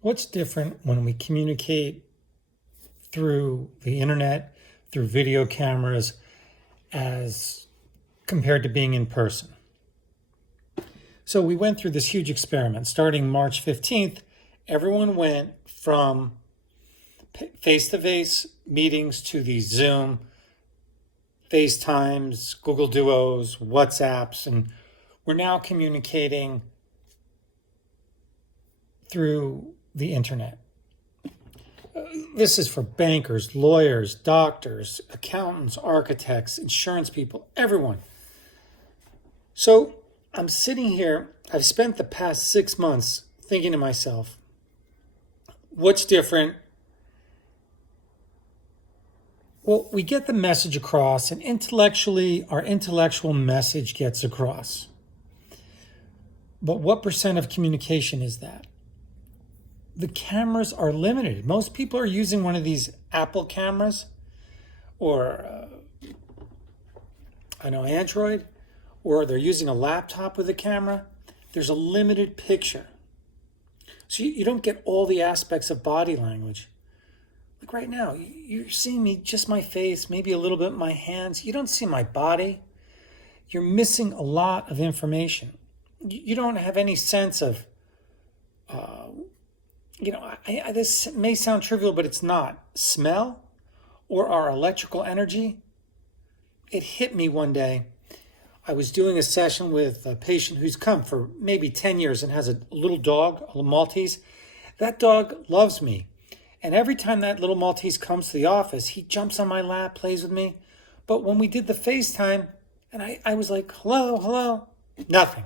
What's different when we communicate through the internet, through video cameras, as compared to being in person? So we went through this huge experiment. Starting March 15th, everyone went from face-to-face meetings to these Zoom, FaceTimes, Google Duos, WhatsApps, and we're now communicating through the internet. This is for bankers, lawyers, doctors, accountants, architects, insurance people, everyone. So I'm sitting here, I've spent the past 6 months thinking to myself, what's different? Well, we get the message across, and intellectually, our intellectual message gets across. But what percent of communication is that? The cameras are limited. Most people are using one of these Apple cameras or, Android, or they're using a laptop with a camera. There's a limited picture. So you don't get all the aspects of body language. Like right now, you're seeing me, just my face, maybe a little bit my hands. You don't see my body. You're missing a lot of information. You don't have any sense of, this may sound trivial, but it's not. Smell or our electrical energy. It hit me one day. I was doing a session with a patient who's come for maybe 10 years and has a little dog, a Maltese. That dog loves me. And every time that little Maltese comes to the office, he jumps on my lap, plays with me. But when we did the FaceTime, and I was like, hello, nothing.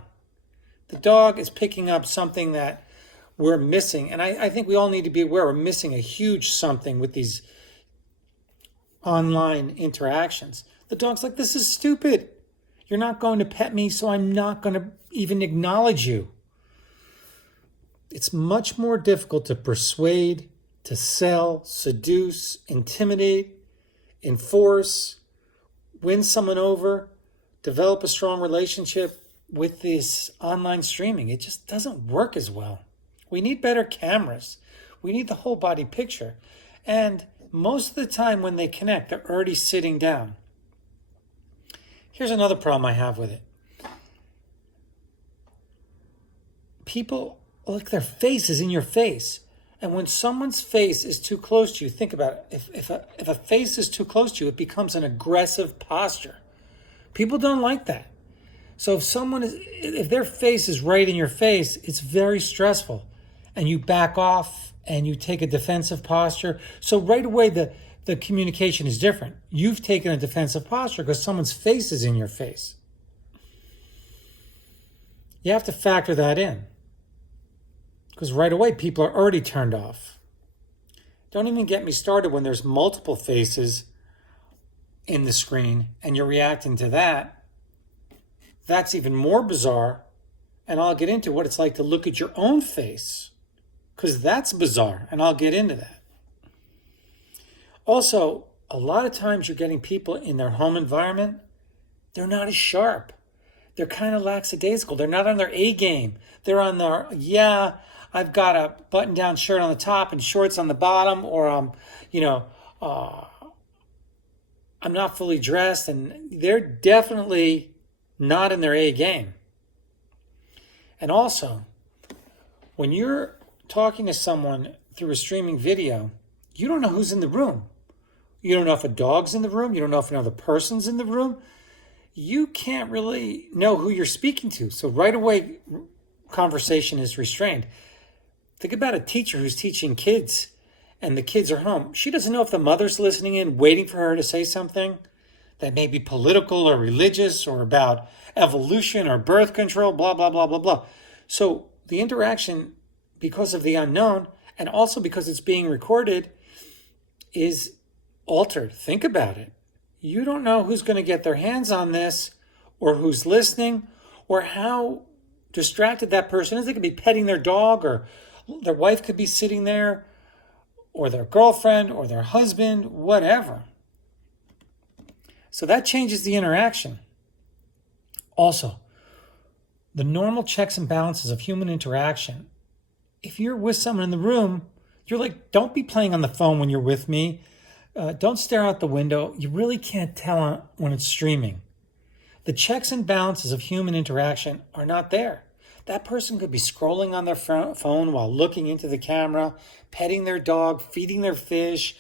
The dog is picking up something that we're missing. And I think we all need to be aware we're missing a huge something with these online interactions. The dog's like, this is stupid. You're not going to pet me, so I'm not going to even acknowledge you. It's much more difficult to persuade, to sell, seduce, intimidate, enforce, win someone over, develop a strong relationship with this online streaming. It just doesn't work as well. We need better cameras. We need the whole body picture. And most of the time when they connect, they're already sitting down. Here's another problem I have with it. People, look, their face is in your face. And when someone's face is too close to you, think about it. If a face is too close to you, it becomes an aggressive posture. People don't like that. So if their face is right in your face, it's very stressful. And you back off and you take a defensive posture. So right away, the communication is different. You've taken a defensive posture because someone's face is in your face. You have to factor that in. Because right away, people are already turned off. Don't even get me started when there's multiple faces in the screen and you're reacting to that. That's even more bizarre. And I'll get into what it's like to look at your own face, because that's bizarre, and I'll get into that. Also, a lot of times you're getting people in their home environment, they're not as sharp. They're kind of lackadaisical. They're not on their A game. They're on their, I've got a button-down shirt on the top and shorts on the bottom, or I'm not fully dressed, and they're definitely not in their A game. And also, when you're talking to someone through a streaming video, you don't know who's in the room. You don't know if a dog's in the room. You don't know if another person's in the room. You can't really know who you're speaking to. So right away, conversation is restrained. Think about a teacher who's teaching kids and the kids are home. She doesn't know if the mother's listening in, waiting for her to say something that may be political or religious or about evolution or birth control, blah, blah, blah, blah, blah. So the interaction, because of the unknown, and also because it's being recorded, is altered. Think about it. You don't know who's going to get their hands on this, or who's listening, or how distracted that person is. They could be petting their dog, or their wife could be sitting there, or their girlfriend, or their husband, whatever. So that changes the interaction. Also, the normal checks and balances of human interaction if you're with someone in the room, you're like, don't be playing on the phone when you're with me. Don't stare out the window. You really can't tell when it's streaming. The checks and balances of human interaction are not there. That person could be scrolling on their phone while looking into the camera, petting their dog, feeding their fish,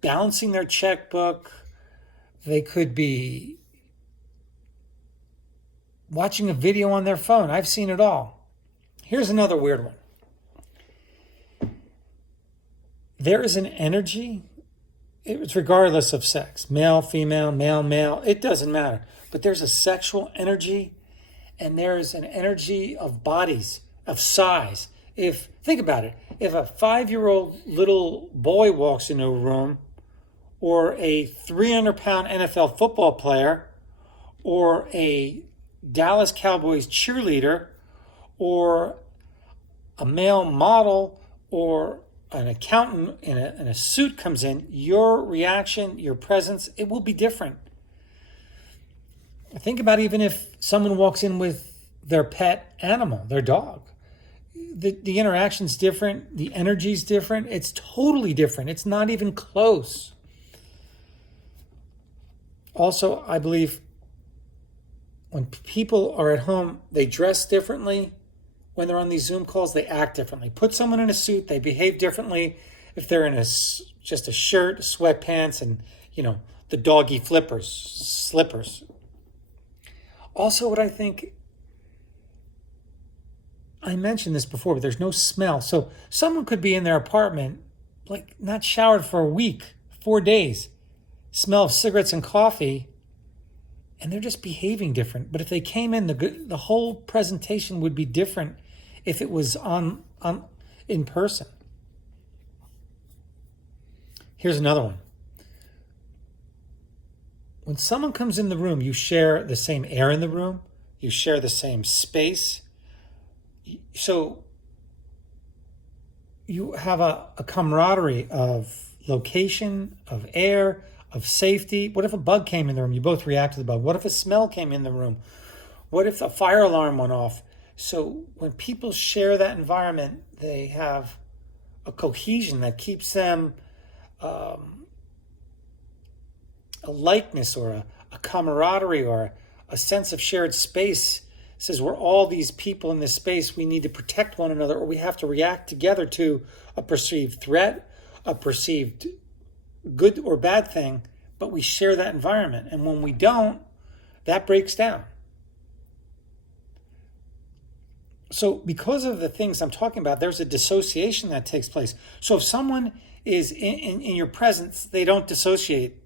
balancing their checkbook. They could be watching a video on their phone. I've seen it all. Here's another weird one. There is an energy, it's regardless of sex, male, female, male, male, it doesn't matter. But there's a sexual energy and there's an energy of bodies, of size. Think about it, if a 5-year-old little boy walks into a room, or a 300-pound NFL football player, or a Dallas Cowboys cheerleader, or a male model, or an accountant in a suit comes in, your reaction, your presence, it will be different. Think about even if someone walks in with their pet animal, their dog. The interaction's different, the energy's different, it's totally different. It's not even close. Also, I believe when people are at home, they dress differently. When they're on these Zoom calls, they act differently. Put someone in a suit, they behave differently. If they're in just a shirt, sweatpants, and the doggy slippers. Also, what I think, I mentioned this before, but there's no smell. So someone could be in their apartment, like not showered for a week, 4 days, smell of cigarettes and coffee, and they're just behaving different. But if they came in, the whole presentation would be different if it was in person. Here's another one. When someone comes in the room, you share the same air in the room, you share the same space. So you have a camaraderie of location, of air, of safety. What if a bug came in the room? You both react to the bug. What if a smell came in the room? What if a fire alarm went off? So when people share that environment, they have a cohesion that keeps them a likeness or a camaraderie or a sense of shared space. It says we're all these people in this space. We need to protect one another, or we have to react together to a perceived threat, a perceived good or bad thing, but we share that environment. And when we don't, that breaks down. So because of the things I'm talking about, there's a dissociation that takes place. So if someone is in your presence, they don't dissociate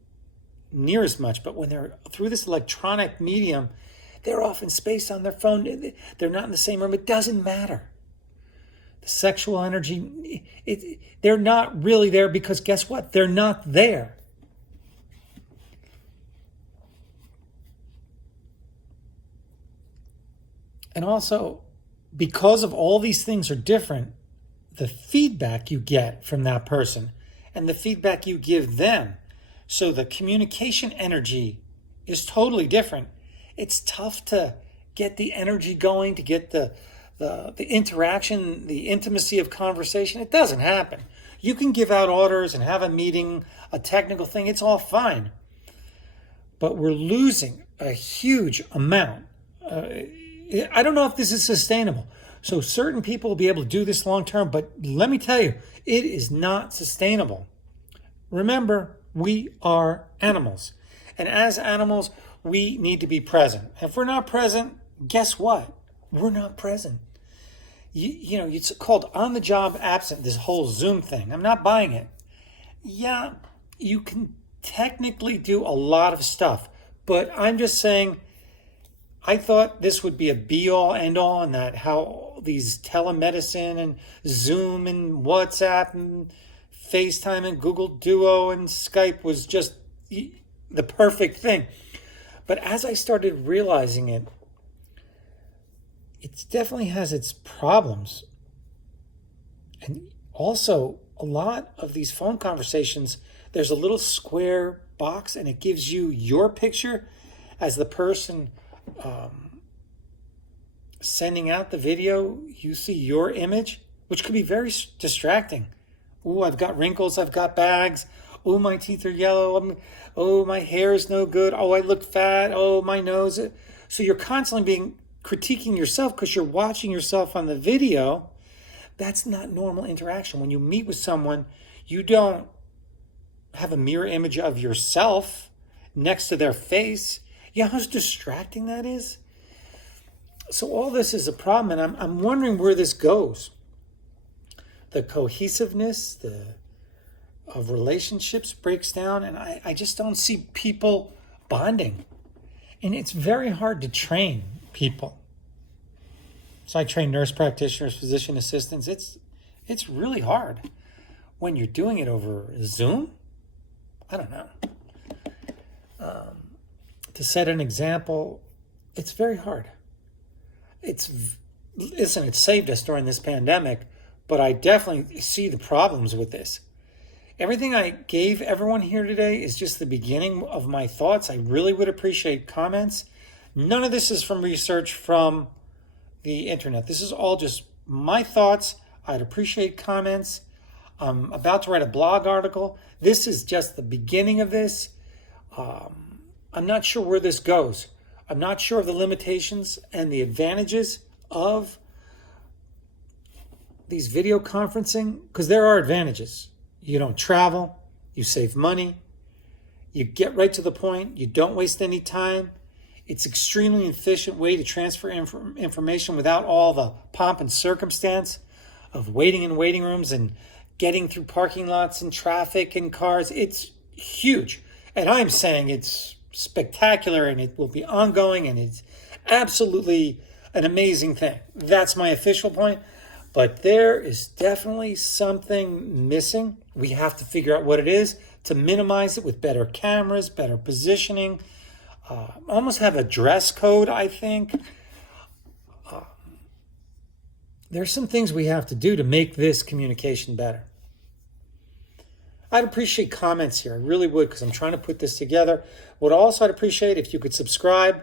near as much. But when they're through this electronic medium, they're off in space on their phone. They're not in the same room. It doesn't matter. The sexual energy, they're not really there because guess what? They're not there. And also, because of all these things are different, the feedback you get from that person and the feedback you give them, so the communication energy is totally different. It's tough to get the energy going, to get the interaction, the intimacy of conversation. It doesn't happen. You can give out orders and have a meeting, a technical thing. It's all fine. But we're losing a huge amount. I don't know if this is sustainable. So certain people will be able to do this long term, but let me tell you, it is not sustainable. Remember, we are animals. And as animals, we need to be present. If we're not present, guess what? We're not present. You know, it's called on-the-job absent, this whole Zoom thing. I'm not buying it. Yeah, you can technically do a lot of stuff, but I'm just saying, I thought this would be a be-all, end-all, and that how these telemedicine and Zoom and WhatsApp and FaceTime and Google Duo and Skype was just the perfect thing. But as I started realizing it, it definitely has its problems. And also, a lot of these phone conversations, there's a little square box and it gives you your picture as the person sending out the video, you see your image, which could be very distracting. Oh, I've got wrinkles, I've got bags. Oh, my teeth are yellow. Oh, my hair is no good. Oh, I look fat. Oh, my nose. So you're constantly critiquing yourself because you're watching yourself on the video. That's not normal interaction. When you meet with someone, you don't have a mirror image of yourself next to their face. You know how distracting that is? So all this is a problem, and I'm wondering where this goes. The cohesiveness of relationships breaks down, and I just don't see people bonding. And it's very hard to train people. So I train nurse practitioners, physician assistants. It's really hard when you're doing it over Zoom. I don't know. To set an example, it's very hard. It saved us during this pandemic, but I definitely see the problems with this. Everything I gave everyone here today is just the beginning of my thoughts. I really would appreciate comments. None of this is from research from the internet. This is all just my thoughts. I'd appreciate comments. I'm about to write a blog article. This is just the beginning of this. I'm not sure where this goes. I'm not sure of the limitations and the advantages of these video conferencing, because there are advantages. You don't travel, you save money, you get right to the point, you don't waste any time. It's an extremely efficient way to transfer information without all the pomp and circumstance of waiting in waiting rooms and getting through parking lots and traffic and cars. It's huge. And I'm saying it's spectacular and it will be ongoing and it's absolutely an amazing thing. That's my official point. But there is definitely something missing. We have to figure out what it is to minimize it with better cameras, better positioning, almost have a dress code, I think. There's some things we have to do to make this communication better. I'd appreciate comments here. I really would, because I'm trying to put this together. What also I'd appreciate if you could subscribe,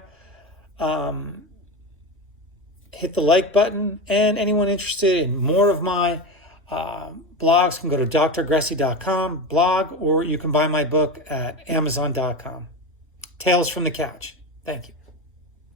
hit the like button, and anyone interested in more of my blogs can go to dragresti.com blog, or you can buy my book at amazon.com. Tales from the Couch. Thank you.